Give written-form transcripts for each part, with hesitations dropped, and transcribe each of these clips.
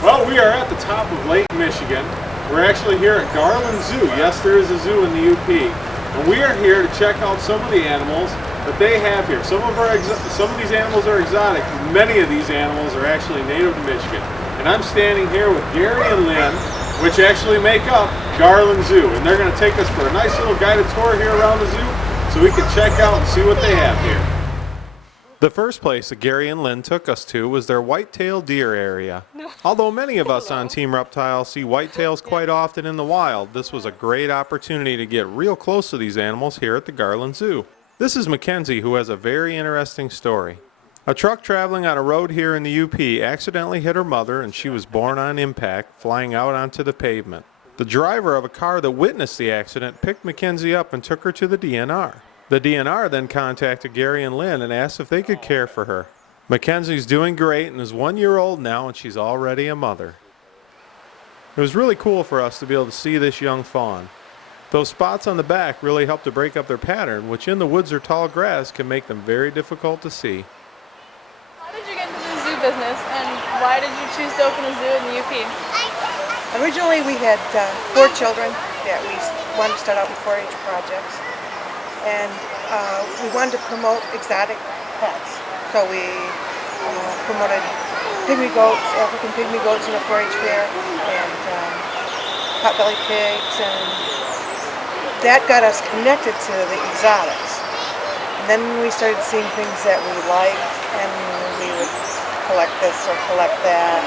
Well, we are at the top of Lake Michigan. We're actually here at Garland Zoo. Yes, there is a zoo in the UP. And we are here to check out some of the animals that they have here. Some of these animals are exotic. Many of these animals are actually native to Michigan. And I'm standing here with Gary and Lynn, which actually make up Garland Zoo. And they're going to take us for a nice little guided tour here around the zoo so we can check out and see what they have here. The first place that Gary and Lynn took us to was their white-tailed deer area. Although many of us on Team Reptile see whitetails quite often in the wild, this was a great opportunity to get real close to these animals here at the Garland Zoo. This is Mackenzie, who has a very interesting story. A truck traveling on a road here in the UP accidentally hit her mother, and she was born on impact, flying out onto the pavement. The driver of a car that witnessed the accident picked Mackenzie up and took her to the DNR. The DNR then contacted Gary and Lynn and asked if they could care for her. Mackenzie's doing great and is 1 year old now, and she's already a mother. It was really cool for us to be able to see this young fawn. Those spots on the back really help to break up their pattern, which in the woods or tall grass can make them very difficult to see. How did you get into the zoo business, and why did you choose to open a zoo in the UP? Originally we had 4 children that we wanted to start out with 4-H projects. And we wanted to promote exotic pets. So we promoted pygmy goats, African pygmy goats in a 4-H fair, and pot-bellied pigs, and that got us connected to the exotics. And then we started seeing things that we liked, and we would collect this or collect that.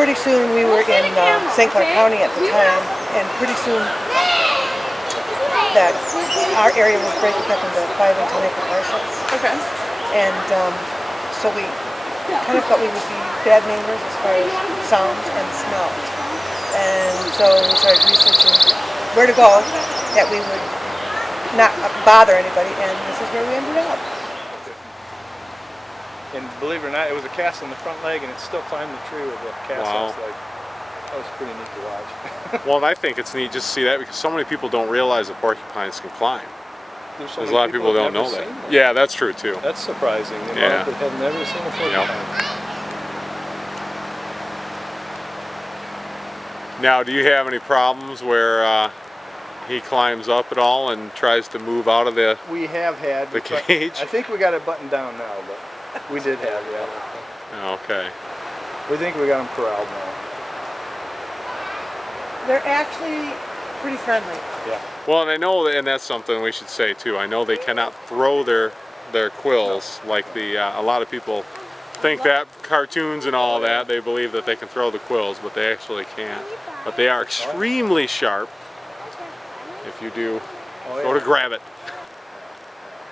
Pretty soon we were in St. Clair County at the time, and pretty soon that our area was breaking up into 5 and 10 acre parcels. Okay. And so we kind of thought we would be bad neighbors as far as sounds and smells. And so we started researching where to go that we would not bother anybody, and this is where we ended up. And believe it or not, it was a cast on the front leg, and it still climbed the tree with a cast. Wow. That was pretty neat to watch. Well, and I think it's neat just to see that because so many people don't realize that porcupines can climb. There's A lot of people don't know that. Yeah, that's true too. That's surprising. The Yeah. amount that have never seen a porcupine. Yep. Now, do you have any problems where he climbs up at all and tries to move out of the We have had the cage? I think we got it buttoned down now, but we did have, yeah. Okay. We think we got them corralled now. They're actually pretty friendly. Yeah. Well, and I know, and that's something we should say too. I know they cannot throw their quills like the a lot of people think that cartoons and all that. They believe that they can throw the quills, but they actually can't. But they are extremely sharp. If you do go to grab it.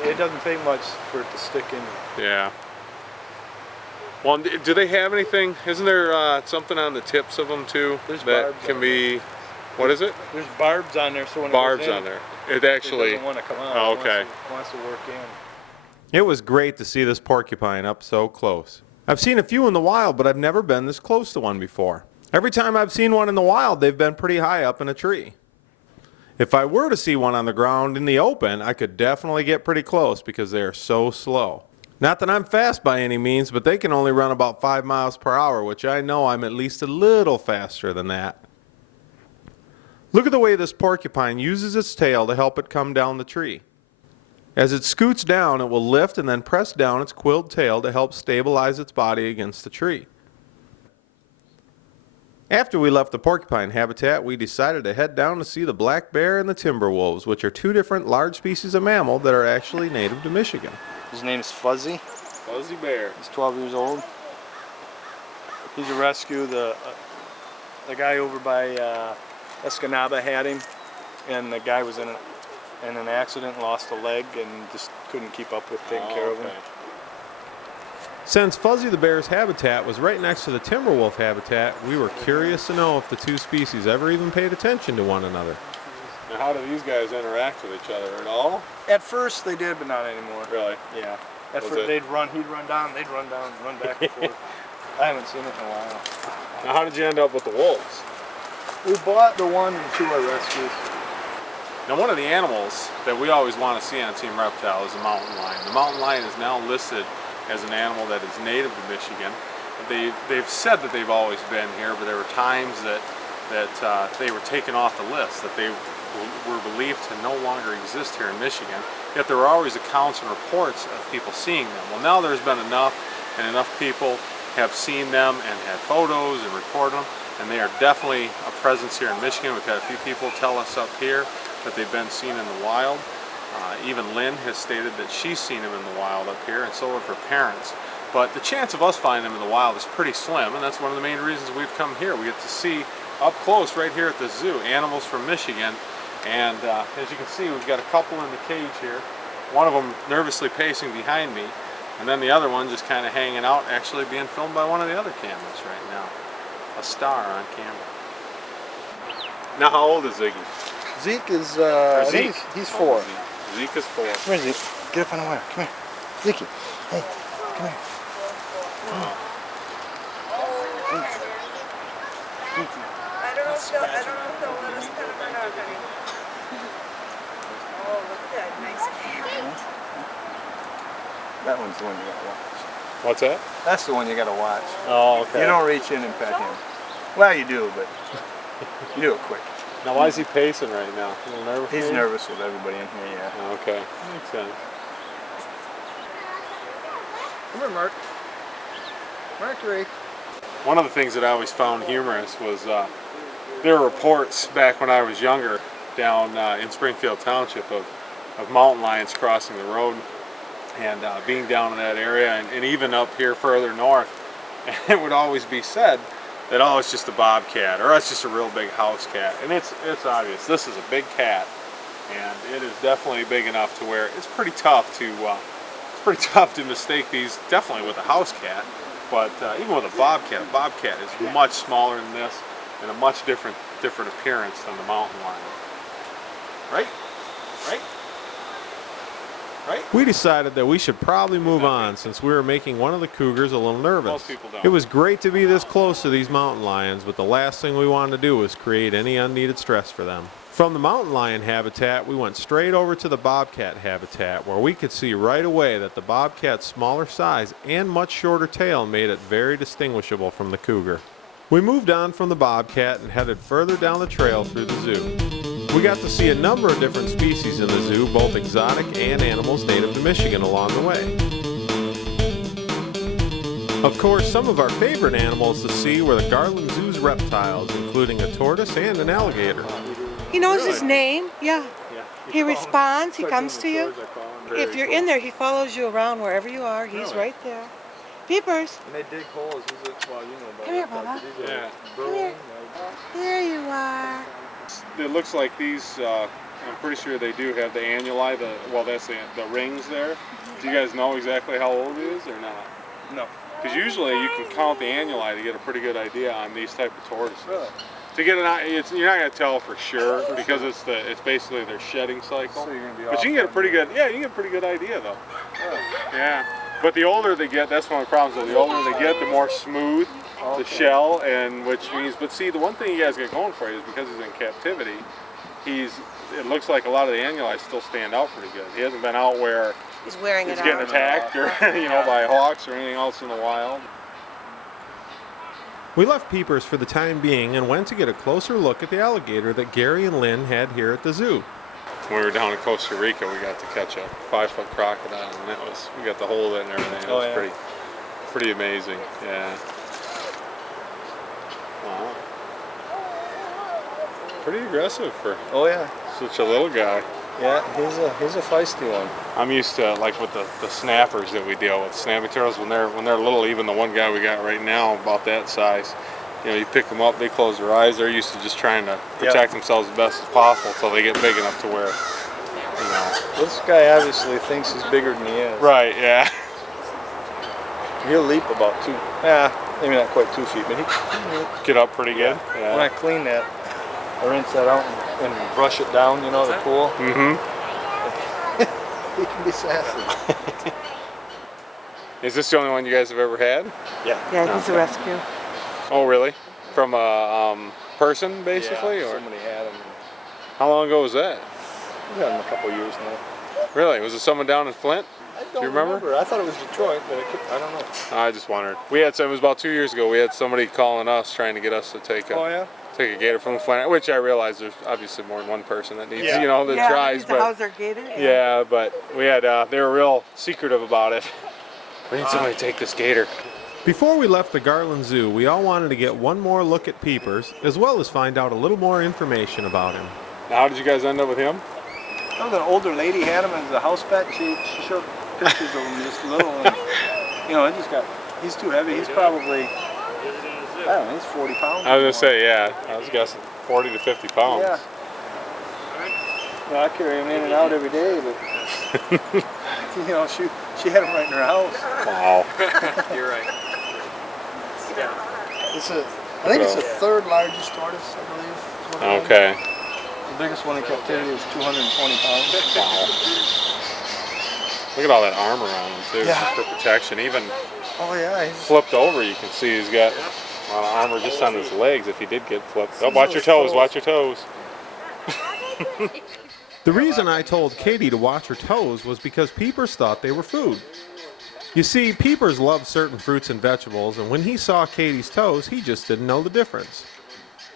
It doesn't take much for it to stick in. Yeah. Well, do they have anything? Isn't there something on the tips of them too? There's that barbs can on be. What is it? There's barbs on there, so when Barbs it goes in, on there. It actually. it doesn't want to come out. Oh, It okay. wants to work in. It was great to see this porcupine up so close. I've seen a few in the wild, but I've never been this close to one before. Every time I've seen one in the wild, they've been pretty high up in a tree. If I were to see one on the ground in the open, I could definitely get pretty close because they are so slow. Not that I'm fast by any means, but they can only run about 5 miles per hour, which I know I'm at least a little faster than that. Look at the way this porcupine uses its tail to help it come down the tree. As it scoots down, it will lift and then press down its quilled tail to help stabilize its body against the tree. After we left the porcupine habitat, we decided to head down to see the black bear and the timber wolves, which are two different large species of mammal that are actually native to Michigan. His name is Fuzzy. Fuzzy bear. He's 12 years old. He's a rescue. The guy over by Escanaba had him, and the guy was in an accident, lost a leg, and just couldn't keep up with taking care of him. Since Fuzzy the bear's habitat was right next to the timber wolf habitat, we were curious to know if the two species ever even paid attention to one another. Now, how do these guys interact with each other at all? At first they did, but not anymore. Really? Yeah. At first he'd run down, they'd run down, run back and forth. I haven't seen it in a while. Now, how did you end up with the wolves? We bought the one and two I rescued. Now, one of the animals that we always want to see on Team Reptile is the mountain lion. The mountain lion is now listed as an animal that is native to Michigan. They've said that they've always been here, but there were times that they were taken off the list, that they were believed to no longer exist here in Michigan. Yet there were always accounts and reports of people seeing them. Well, now there's been enough, and enough people have seen them and had photos and reported them, and they are definitely a presence here in Michigan. We've had a few people tell us up here that they've been seen in the wild. Even Lynn has stated that she's seen him in the wild up here, and so have her parents. But the chance of us finding them in the wild is pretty slim, and that's one of the main reasons we've come here. We get to see up close right here at the zoo animals from Michigan, and as you can see, we've got a couple in the cage here. One of them nervously pacing behind me, and then the other one just kind of hanging out, actually being filmed by one of the other cameras right now. A star on camera. Now, how old is Ziggy? Zeke is, Zeke. he's 4. Zeke is 4. Come here, Zeke. Get up on the wire. Come here. Zeke. Hey, come here. I don't know if they'll let us pet him or not, honey. Oh, look at that nice cat. That one's the one you gotta watch. What's that? That's the one you gotta watch. Oh, okay. You don't reach in and pet him. Well, you do, but you do it quick. Now, why is he pacing right now? A little nervous? He's maybe? nervous with everybody in here, yeah. Oh, okay, makes sense. Come here, Mark. Mercury. One of the things that I always found humorous was there were reports back when I was younger down in Springfield Township of mountain lions crossing the road and being down in that area, and even up here further north. And it would always be said that, oh, it's just a bobcat, or it's just a real big house cat. And it's obvious. This is a big cat, and it is definitely big enough to where it's pretty tough to mistake these, definitely with a house cat. But even with a bobcat is much smaller than this and a much different appearance than the mountain lion. Right? Right? Right? We decided that we should probably move on since we were making one of the cougars a little nervous. Most people don't. It was great to be this close to these mountain lions, but the last thing we wanted to do was create any unneeded stress for them. From the mountain lion habitat, we went straight over to the bobcat habitat, where we could see right away that the bobcat's smaller size and much shorter tail made it very distinguishable from the cougar. We moved on from the bobcat and headed further down the trail through the zoo. We got to see a number of different species in the zoo, both exotic and animals native to Michigan along the way. Of course, some of our favorite animals to see were the Garland Zoo's reptiles, including a tortoise and an alligator. He knows his name, yeah. He responds, he comes to you. If you're in there, he follows you around wherever you are. He's right there. Peepers. And they dig holes. Well, you know about Come here, Bubba. Yeah. Come here. There you are. It looks like these, I'm pretty sure they do have the annuli, that's the rings there. Do you guys know exactly how old it is or not? No. Because usually you can count the annuli to get a pretty good idea on these type of tortoises. Really? To get you're not gonna tell for sure because it's basically their shedding cycle. So you're gonna be But you can get a pretty good, you can get a pretty good idea though. Yeah. But the older they get, that's one of the problems. Though. The older they get, the more smooth the shell, and which means. But see, the one thing you guys get going for you is because he's in captivity. It looks like a lot of the annuli still stand out pretty good. He hasn't been out where He's wearing he's it getting out. attacked or by hawks or anything else in the wild. We left Peepers for the time being and went to get a closer look at the alligator that Gary and Lynn had here at the zoo. When we were down in Costa Rica, we got to catch a 5-foot crocodile, and we got to hold it and everything. It was pretty amazing. Yeah. Wow. Pretty aggressive for such a little guy. Yeah, he's a feisty one. I'm used to, like, with the snappers that we deal with. Snapping turtles, when they're little, even the one guy we got right now, about that size, you know, you pick them up, they close their eyes. They're used to just trying to protect themselves as best as possible until they get big enough to where, you know. This guy obviously thinks he's bigger than he is. Right, yeah. He'll leap about maybe not quite 2 feet, but he Get up pretty good. When I clean that, I rinse that out and brush it down, you know, the pool. Mm-hmm. He can be sassy. Is this the only one you guys have ever had? Yeah. Yeah, he's a rescue. Oh, really? From a person, basically? Yeah, or somebody had him. how long ago was that? We've had him a couple years now. Really? Was it someone down in Flint? Do you remember? I thought it was Detroit, but I don't know. I just wondered. It was about 2 years ago. We had somebody calling us trying to get us to take a gator from the Flint, which I realize there's obviously more than one person that needs, you know, that tries. But how's their gator? Yeah, but we had they were real secretive about it. We need somebody to take this gator. Before we left the Garland Zoo, we all wanted to get one more look at Peepers, as well as find out a little more information about him. Now, how did you guys end up with him? Oh, the older lady had him as a house pet. She showed pictures of him just little, and you know, he's too heavy. He's probably, I don't know, he's 40 pounds. I was gonna say, I was guessing 40 to 50 pounds. Yeah. Well, I carry him in and out every day, but you know, she had him right in her house. Wow. You're right. I think it's the third largest tortoise, I believe. Is what it is. Okay. The biggest one in captivity is 220 pounds. Wow. Look at all that armor on him too, Yeah. just for protection. Even He's flipped over, you can see he's got a lot of armor just on his legs if he did get flipped. Oh, watch your toes, watch your toes. The reason I told Katie to watch her toes was because Peepers thought they were food. You see, Peepers loves certain fruits and vegetables, and when he saw Katie's toes, he just didn't know the difference.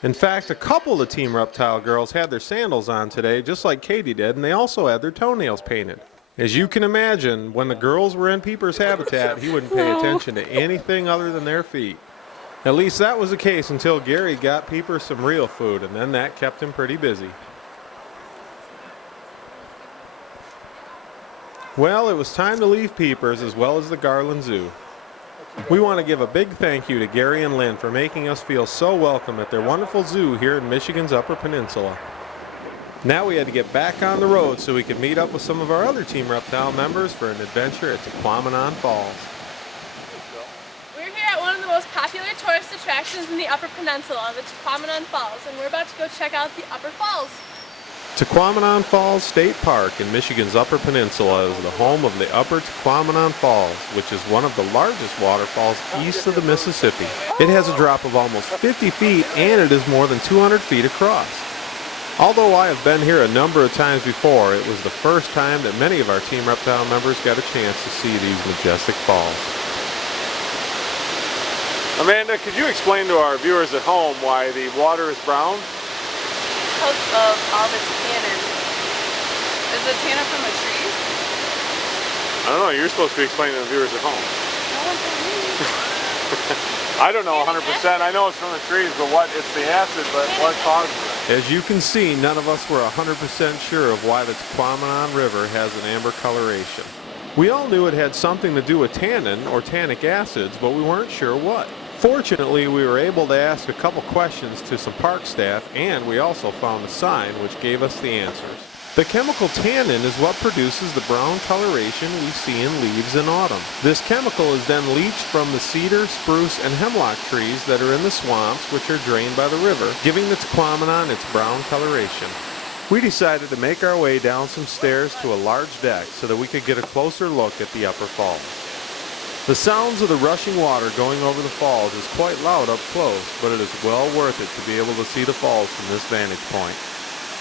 In fact, a couple of the Team Reptile girls had their sandals on today, just like Katie did, and they also had their toenails painted. As you can imagine, when the girls were in Peepers' habitat, he wouldn't pay attention to anything other than their feet. At least that was the case until Gary got Peepers some real food, and then that kept him pretty busy. Well, it was time to leave Peepers as well as the Garland Zoo. We want to give a big thank you to Gary and Lynn for making us feel so welcome at their wonderful zoo here in Michigan's Upper Peninsula. Now we had to get back on the road so we could meet up with some of our other Team Reptile members for an adventure at Tequamanon Falls. We're here at one of the most popular tourist attractions in the Upper Peninsula, the Tequamanon Falls, and we're about to go check out the Upper Falls. Tequamanon Falls State Park in Michigan's Upper Peninsula is the home of the Upper Tequamanon Falls, which is one of the largest waterfalls east of the Mississippi. It has a drop of almost 50 feet and it is more than 200 feet across. Although I have been here a number of times before, it was the first time that many of our Team Reptile members got a chance to see these majestic falls. Amanda, could you explain to our viewers at home why the water is brown? Because of all the tannin. Is the tannin from the trees? I don't know, you're supposed to be explaining to the viewers at home. No one told me. I don't know 100%. I know it's from the trees, but it's the acid, but what causes it? As you can see, none of us were 100% sure of why the Tequamanon River has an amber coloration. We all knew it had something to do with tannin or tannic acids, but we weren't sure what. Fortunately, we were able to ask a couple questions to some park staff, and we also found a sign which gave us the answers. The chemical tannin is what produces the brown coloration we see in leaves in autumn. This chemical is then leached from the cedar, spruce, and hemlock trees that are in the swamps which are drained by the river, giving the Tequamanon its brown coloration. We decided to make our way down some stairs to a large deck so that we could get a closer look at the Upper Falls. The sounds of the rushing water going over the falls is quite loud up close, but it is well worth it to be able to see the falls from this vantage point.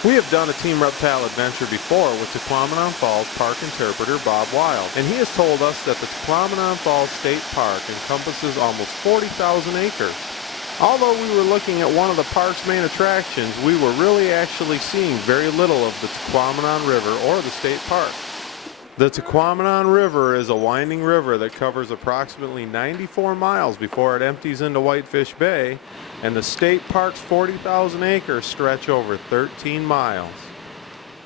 We have done a Team Reptile adventure before with Tequamanon Falls Park Interpreter Bob Wild, and he has told us that the Tequamanon Falls State Park encompasses almost 40,000 acres. Although we were looking at one of the park's main attractions, we were really actually seeing very little of the Tequamanon River or the state park. The Tequamanon River is a winding river that covers approximately 94 miles before it empties into Whitefish Bay, and the state park's 40,000 acres stretch over 13 miles.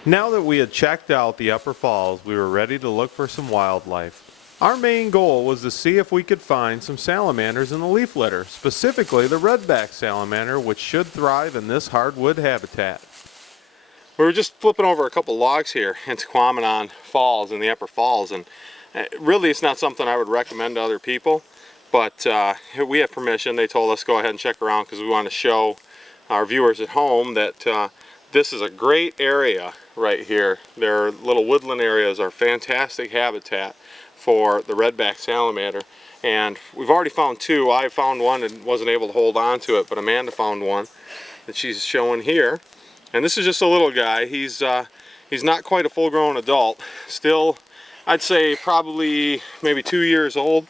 Now that we had checked out the upper falls, we were ready to look for some wildlife. Our main goal was to see if we could find some salamanders in the leaf litter, specifically the redback salamander, which should thrive in this hardwood habitat. We were just flipping over a couple logs here in Tequamanon Falls, in the upper falls, and really it's not something I would recommend to other people, but we have permission. They told us go ahead and check around because we want to show our viewers at home that this is a great area right here. Their little woodland areas are fantastic habitat for the redback salamander, and we've already found two. I found one and wasn't able to hold on to it, but Amanda found one that she's showing here. And this is just a little guy. He's not quite a full-grown adult. Still, I'd say probably maybe 2 years old,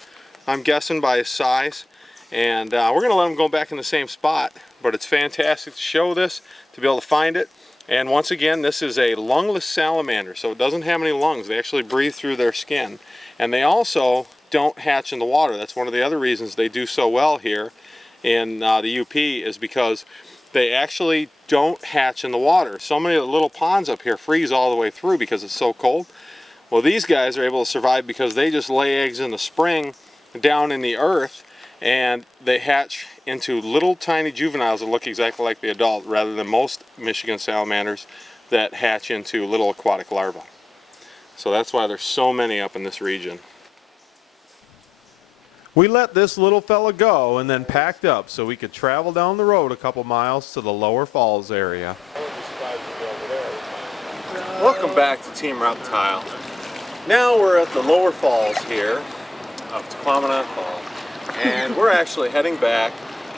I'm guessing by his size. And we're going to let him go back in the same spot, but it's fantastic to show this, to be able to find it. And once again, this is a lungless salamander, so it doesn't have any lungs. They actually breathe through their skin. And they also don't hatch in the water. That's one of the other reasons they do so well here in the UP, is because they actually don't hatch in the water. So many of the little ponds up here freeze all the way through because it's so cold. Well, these guys are able to survive because they just lay eggs in the spring down in the earth, and they hatch into little tiny juveniles that look exactly like the adult, rather than most Michigan salamanders that hatch into little aquatic larvae. So that's why there's so many up in this region. We let this little fella go and then packed up so we could travel down the road a couple miles to the lower falls area. Welcome back to Team Reptile. Now we're at the lower falls here of Tequamanon Falls, and we're actually heading back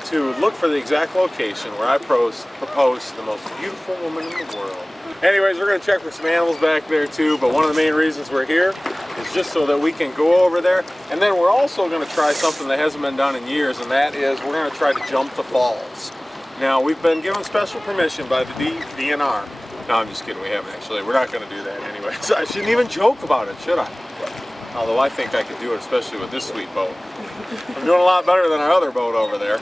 to look for the exact location where I proposed to the most beautiful woman in the world. Anyways, we're going to check for some animals back there too, but one of the main reasons we're here is just so that we can go over there, and then we're also going to try something that hasn't been done in years, and that is we're going to try to jump the falls. Now, we've been given special permission by the DNR. No, I'm just kidding, we haven't actually. We're not going to do that anyways. I shouldn't even joke about it, should I? Although I think I could do it, especially with this sweet boat. I'm doing a lot better than our other boat over there.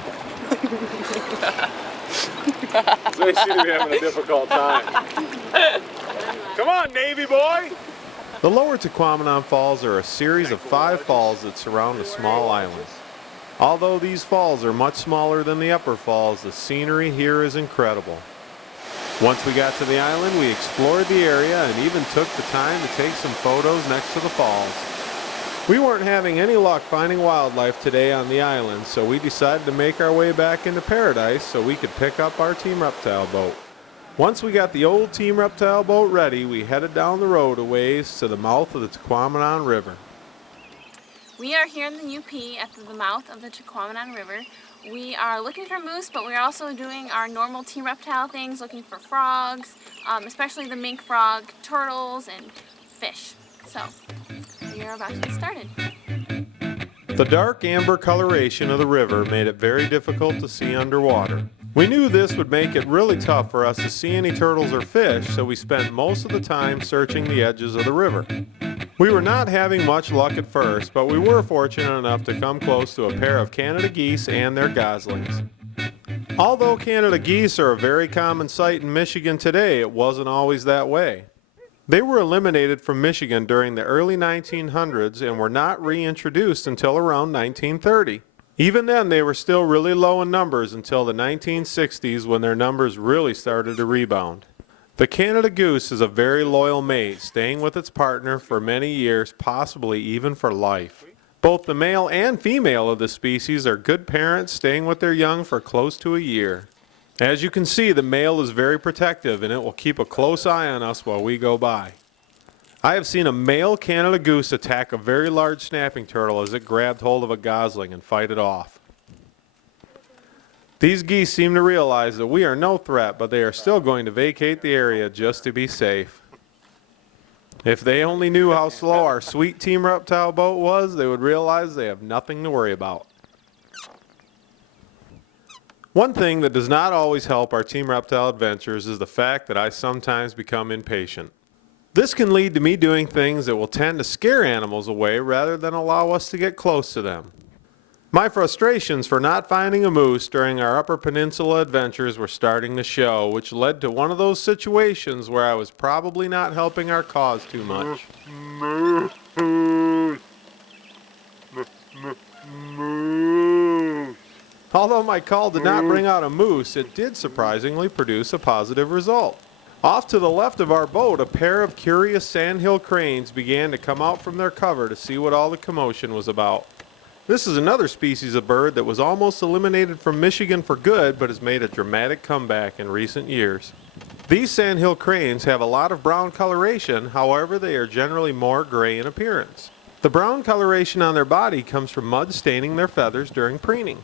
So they seem to be having a difficult time. Come on, Navy boy! The lower Tequamanon Falls are a series of 5 falls that surround a small island. Although these falls are much smaller than the upper falls, the scenery here is incredible. Once we got to the island, we explored the area and even took the time to take some photos next to the falls. We weren't having any luck finding wildlife today on the island, so we decided to make our way back into paradise so we could pick up our Team Reptile boat. Once we got the old Team Reptile boat ready, we headed down the road a ways to the mouth of the Tequamanon River. We are here in the UP at the mouth of the Tequamanon River. We are looking for moose, but we're also doing our normal Team Reptile things, looking for frogs, especially the mink frog, turtles, and fish. So, we are about to get started. The dark amber coloration of the river made it very difficult to see underwater. We knew this would make it really tough for us to see any turtles or fish, so we spent most of the time searching the edges of the river. We were not having much luck at first, but we were fortunate enough to come close to a pair of Canada geese and their goslings. Although Canada geese are a very common sight in Michigan today, it wasn't always that way. They were eliminated from Michigan during the early 1900s and were not reintroduced until around 1930. Even then, they were still really low in numbers until the 1960s, when their numbers really started to rebound. The Canada goose is a very loyal mate, staying with its partner for many years, possibly even for life. Both the male and female of the species are good parents, staying with their young for close to a year. As you can see, the male is very protective, and it will keep a close eye on us while we go by. I have seen a male Canada goose attack a very large snapping turtle as it grabbed hold of a gosling and fight it off. These geese seem to realize that we are no threat, but they are still going to vacate the area just to be safe. If they only knew how slow our sweet Team Reptile boat was, they would realize they have nothing to worry about. One thing that does not always help our Team Reptile adventures is the fact that I sometimes become impatient. This can lead to me doing things that will tend to scare animals away rather than allow us to get close to them. My frustrations for not finding a moose during our Upper Peninsula adventures were starting to show, which led to one of those situations where I was probably not helping our cause too much. Although my call did not bring out a moose, it did surprisingly produce a positive result. Off to the left of our boat, a pair of curious sandhill cranes began to come out from their cover to see what all the commotion was about. This is another species of bird that was almost eliminated from Michigan for good, but has made a dramatic comeback in recent years. These sandhill cranes have a lot of brown coloration, however they are generally more gray in appearance. The brown coloration on their body comes from mud staining their feathers during preening.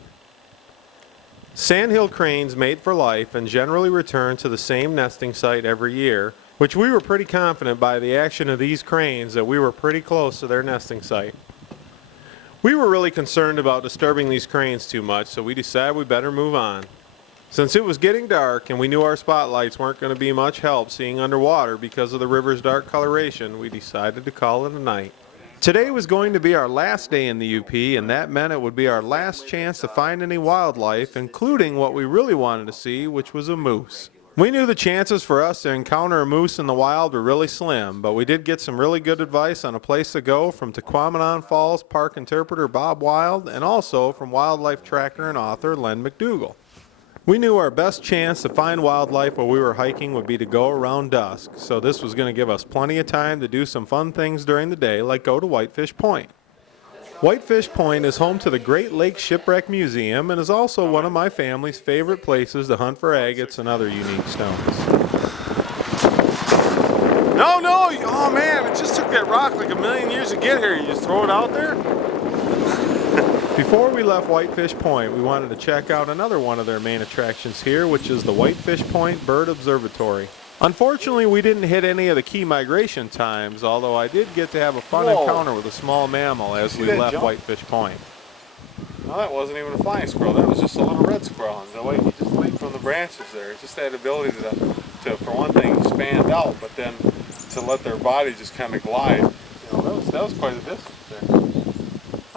Sandhill cranes mate for life and generally return to the same nesting site every year, which we were pretty confident by the action of these cranes that we were pretty close to their nesting site. We were really concerned about disturbing these cranes too much, so we decided we better move on. Since it was getting dark and we knew our spotlights weren't going to be much help seeing underwater because of the river's dark coloration, we decided to call it a night. Today was going to be our last day in the UP, and that meant it would be our last chance to find any wildlife, including what we really wanted to see, which was a moose. We knew the chances for us to encounter a moose in the wild were really slim, but we did get some really good advice on a place to go from Tequamanon Falls Park interpreter Bob Wild, and also from wildlife tracker and author Len McDougall. We knew our best chance to find wildlife while we were hiking would be to go around dusk, so this was going to give us plenty of time to do some fun things during the day, like go to Whitefish Point. Whitefish Point is home to the Great Lakes Shipwreck Museum and is also one of my family's favorite places to hunt for agates and other unique stones. No, oh man, it just took that rock like a million years to get here. You just throw it out there? Before we left Whitefish Point, we wanted to check out another one of their main attractions here, which is the Whitefish Point Bird Observatory. Unfortunately, we didn't hit any of the key migration times, although I did get to have a fun encounter with a small mammal as we left Whitefish Point. No, that wasn't even a flying squirrel. That was just a little red squirrel. And the way he just leaped from the branches there, it just had the ability to, for one thing, expand out, but then to let their body just kind of glide. You know, that was quite a distance there.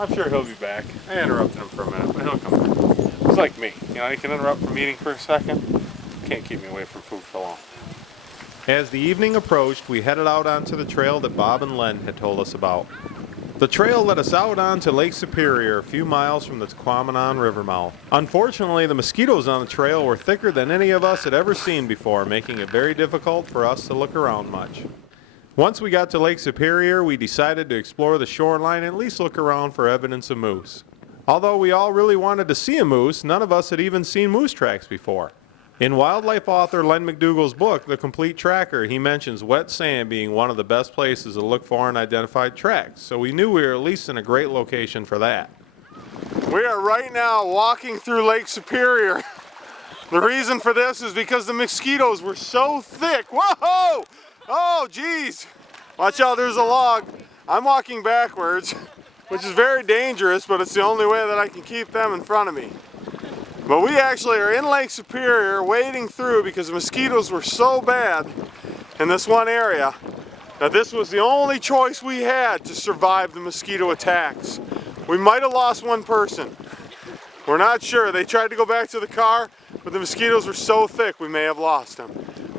I'm sure he'll be back. I interrupted him for a minute, but he'll come back. He's like me. You know, he can interrupt from eating for a second. Can't keep me away from food for long. As the evening approached, we headed out onto the trail that Bob and Len had told us about. The trail led us out onto Lake Superior, a few miles from the Tequamanon River mouth. Unfortunately, the mosquitoes on the trail were thicker than any of us had ever seen before, making it very difficult for us to look around much. Once we got to Lake Superior, we decided to explore the shoreline and at least look around for evidence of moose. Although we all really wanted to see a moose, none of us had even seen moose tracks before. In wildlife author Len McDougall's book, The Complete Tracker, he mentions wet sand being one of the best places to look for unidentified tracks, so we knew we were at least in a great location for that. We are right now walking through Lake Superior. The reason for this is because the mosquitoes were so thick. Whoa! Oh, geez. Watch out, there's a log. I'm walking backwards, which is very dangerous, but it's the only way that I can keep them in front of me. But we actually are in Lake Superior wading through because the mosquitoes were so bad in this one area that this was the only choice we had to survive the mosquito attacks. We might have lost one person. We're not sure. They tried to go back to the car, but the mosquitoes were so thick we may have lost them.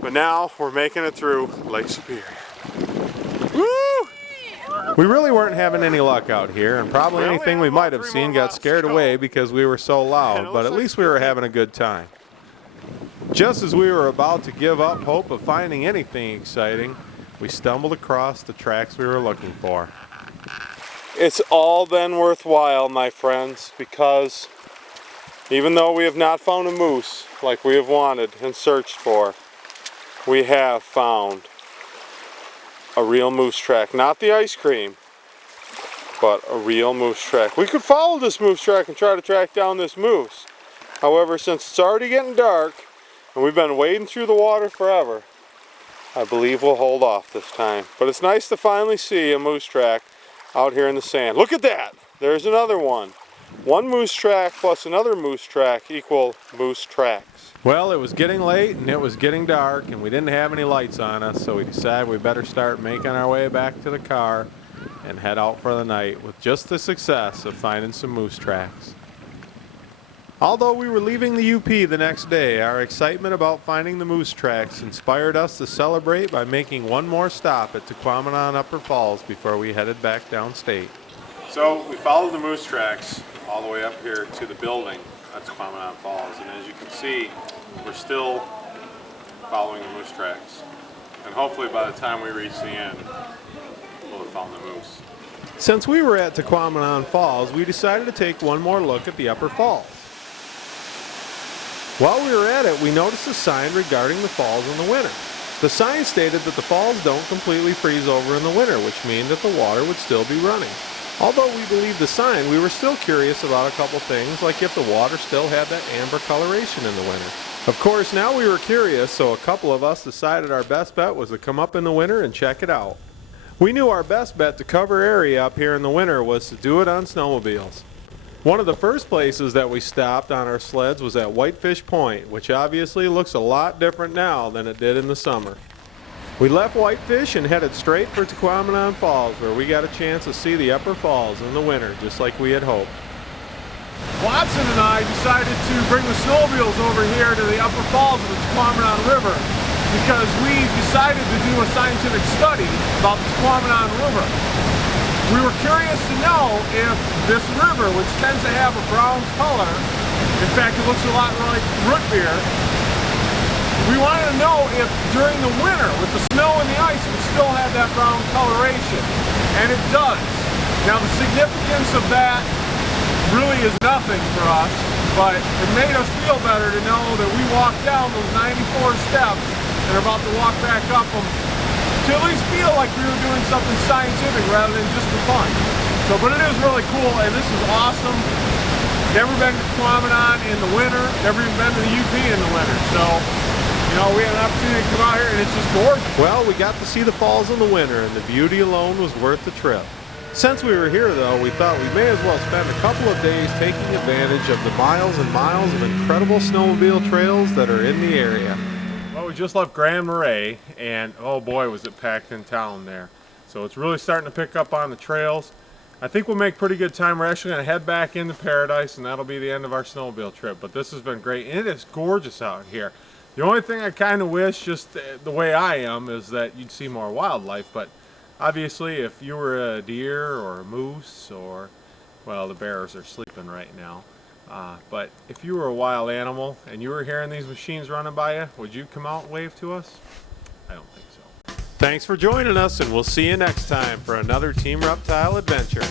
But now we're making it through Lake Superior. Woo! We really weren't having any luck out here, and probably anything we might have seen got scared away because we were so loud, but at least we were having a good time. Just as we were about to give up hope of finding anything exciting, we stumbled across the tracks we were looking for. It's all been worthwhile, my friends, because even though we have not found a moose like we have wanted and searched for, we have found a real moose track. Not the ice cream, but a real moose track. We could follow this moose track and try to track down this moose. However, since it's already getting dark and we've been wading through the water forever, I believe we'll hold off this time. But it's nice to finally see a moose track out here in the sand. Look at that! There's another one. One moose track plus another moose track equal moose tracks. Well, it was getting late and it was getting dark and we didn't have any lights on us, so we decided we better start making our way back to the car and head out for the night with just the success of finding some moose tracks. Although we were leaving the UP the next day, our excitement about finding the moose tracks inspired us to celebrate by making one more stop at Tequamanon Upper Falls before we headed back downstate. So we followed the moose tracks all the way up here to the building at Tequamanon Falls, and as you can see, we're still following the moose tracks. And hopefully by the time we reach the end, we'll have found the moose. Since we were at Tequamanon Falls, we decided to take one more look at the Upper Falls. While we were at it, we noticed a sign regarding the falls in the winter. The sign stated that the falls don't completely freeze over in the winter, which means that the water would still be running. Although we believed the sign, we were still curious about a couple things, like if the water still had that amber coloration in the winter. Of course, now we were curious, so a couple of us decided our best bet was to come up in the winter and check it out. We knew our best bet to cover area up here in the winter was to do it on snowmobiles. One of the first places that we stopped on our sleds was at Whitefish Point, which obviously looks a lot different now than it did in the summer. We left Whitefish and headed straight for Tequamanon Falls, where we got a chance to see the Upper Falls in the winter, just like we had hoped. Watson and I decided to bring the snowmobiles over here to the Upper Falls of the Tequamanon River because we decided to do a scientific study about the Tequamanon River. We were curious to know if this river, which tends to have a brown color, in fact it looks a lot like root beer, we wanted to know if during the winter, with the snow and the ice, it would still have that brown coloration. And it does. Now the significance of that really is nothing for us, but it made us feel better to know that we walked down those 94 steps and are about to walk back up them to at least feel like we were doing something scientific rather than just for fun. So, but it is really cool, and this is awesome. Never been to Tequamanon in the winter, never even been to the UP in the winter. So, you know, we had an opportunity to come out here and it's just gorgeous. Well, we got to see the falls in the winter and the beauty alone was worth the trip. Since we were here though, we thought we may as well spend a couple of days taking advantage of the miles and miles of incredible snowmobile trails that are in the area. Well, we just left Grand Marais and oh boy was it packed in town there. So it's really starting to pick up on the trails. I think we'll make pretty good time. We're actually going to head back into Paradise and that'll be the end of our snowmobile trip. But this has been great and it is gorgeous out here. The only thing I kind of wish, just the way I am, is that you'd see more wildlife. But obviously, if you were a deer or a moose or, well, the bears are sleeping right now. But if you were a wild animal and you were hearing these machines running by you, would you come out and wave to us? I don't think so. Thanks for joining us, and we'll see you next time for another Team Reptile adventure.